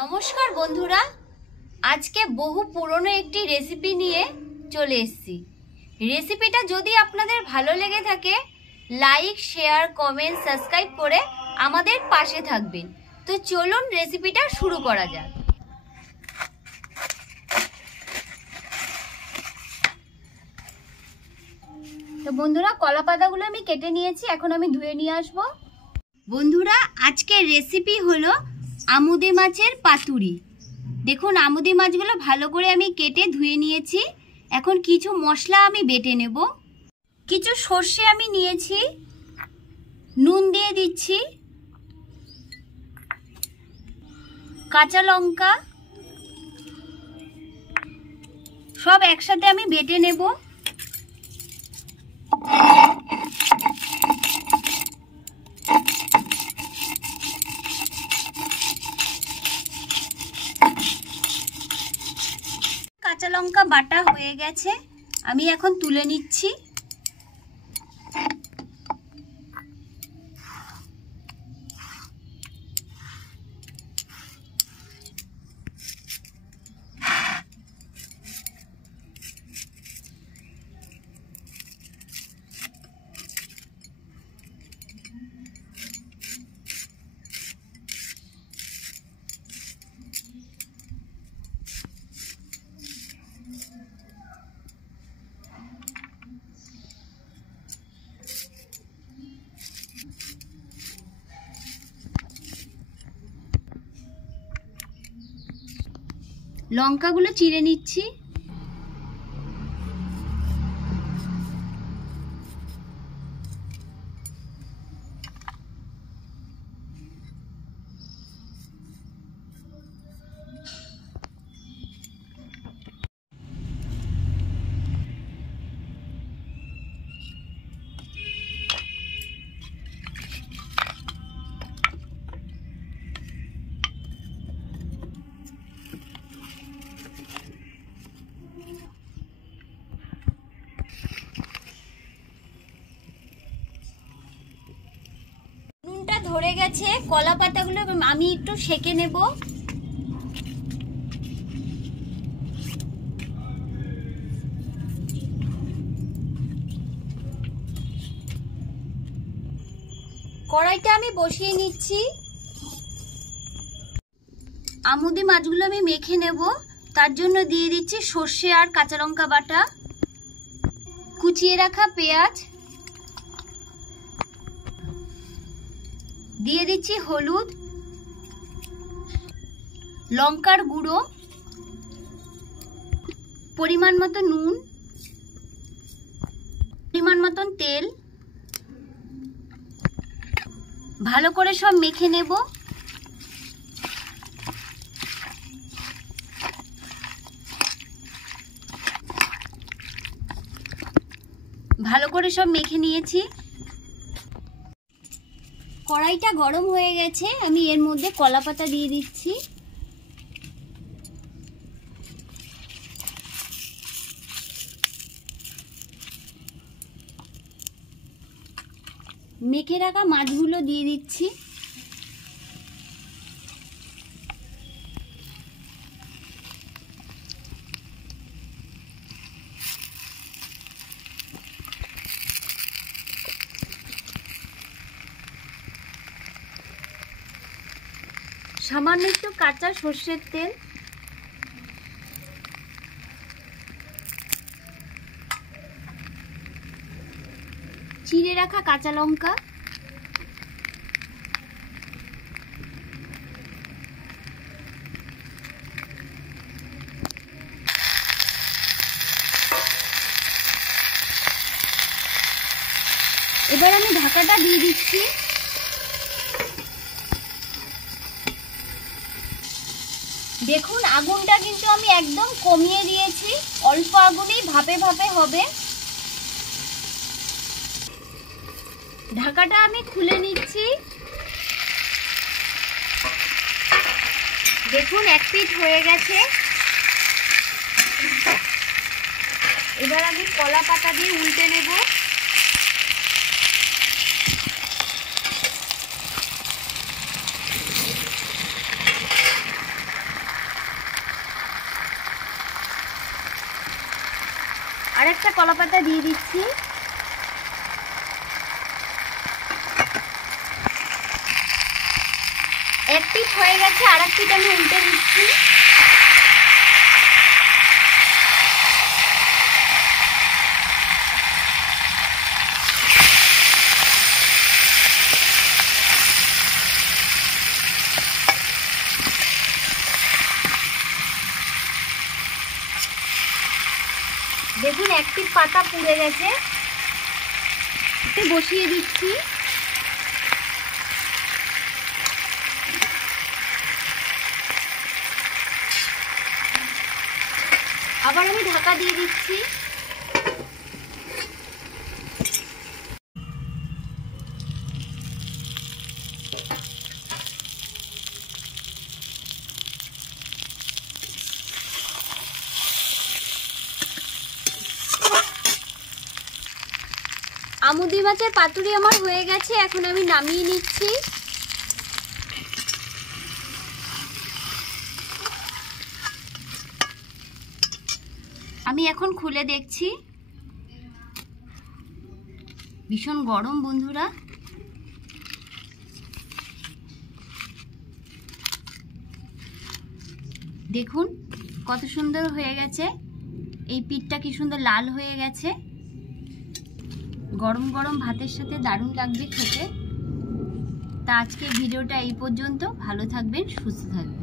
নমস্কার বন্ধুরা, আজকে বহু পুরনো একটি রেসিপি নিয়ে চলে এসেছি। রেসিপিটা যদি আপনাদের ভালো লেগে থাকে, লাইক, শেয়ার, কমেন্ট, সাবস্ক্রাইব করে আমাদের পাশে থাকবেন। তো চলুন রেসিপিটা শুরু করা যাক। তো বন্ধুরা, কলা পাতাগুলো আমি কেটে নিয়েছি, এখন আমি ধুয়ে নিয়ে আসব। বন্ধুরা, আজকের রেসিপি হলো আমুদে মাছের পাতুরি। দেখুন, আমুদে মাছগুলো ভালো করে আমি কেটে ধুয়ে নিয়েছি। এখন কিছু মশলা আমি বেটে নেব। কিছু সর্ষে আমি নিয়েছি, নুন দিয়ে দিচ্ছি, কাঁচা লঙ্কা, সব একসাথে আমি বেটে নেব। কাঁচা লঙ্কা বাটা হয়ে গেছে, আমি এখন তুলে নিচ্ছি। লঙ্কাগুলো চিড়ে নিচ্ছি। নুনটা ধরে গেছে, কলা পাতাগুলো আমি একটু সেঁকে নেব। কড়াইটা আমি বসিয়ে নিচ্ছি। আমুদে মাছগুলো আমি মেখে নেব, তার জন্য দিয়ে দিচ্ছি সর্ষে আর কাঁচা লঙ্কা বাটা, কুচিয়ে রাখা পেঁয়াজ, দিয়ে দিচ্ছি হলুদ, লঙ্কার গুঁড়ো, পরিমাণ মতো নুন, পরিমাণ মতন তেল, ভালো করে সব মেখে নেব। ভালো করে সব মেখে নিয়েছি। কড়াইটা গরম হয়ে গেছে, আমি এর মধ্যে কলা পাতা দিয়ে দিচ্ছি। মেখে রাখা মাছগুলো দিয়ে দিচ্ছি। সামান্য একটু কাঁচা সর্ষের তেল, চিড়ে রাখা কাঁচা লঙ্কা, এবার আমি ঢাকাটা দিয়ে দিচ্ছি। দেখুন, আগুনটা কিন্তু আমি একদম কমিয়ে দিয়েছি, অল্প আগুনেই ভাপে ভাপে হবে। ঢাকাটা আমি খুলে নিচ্ছি। দেখুন, এক পিঠ হয়ে গেছে। এবার আমি কলা পাতা দিয়ে উল্টে নেব। আর একটা কলা পাতা দিয়ে দিচ্ছি। এক পিঠ হয়ে গেছে, আর এক পিঠ আমি উল্টে দিচ্ছি। দেখুন এক পিঠ পাতা পুড়ে গেছে, বসিয়ে দিচ্ছি। আবার আমি ঢাকা দিয়ে দিচ্ছি। আমুদি মাছের পাতুরি আমার হয়ে গেছে, এখন আমি নামিয়ে নিচ্ছি। আমি এখন খুলে দেখছি, ভীষণ গরম বন্ধুরা। দেখুন কত সুন্দর হয়ে গেছে, এই পিঠটা কি সুন্দর লাল হয়ে গেছে। গরম গরম ভাতের সাথে দারুণ লাগবে খেতে। তা আজকে ভিডিওটা এই পর্যন্ত। ভালো থাকবেন, সুস্থ থাকবেন।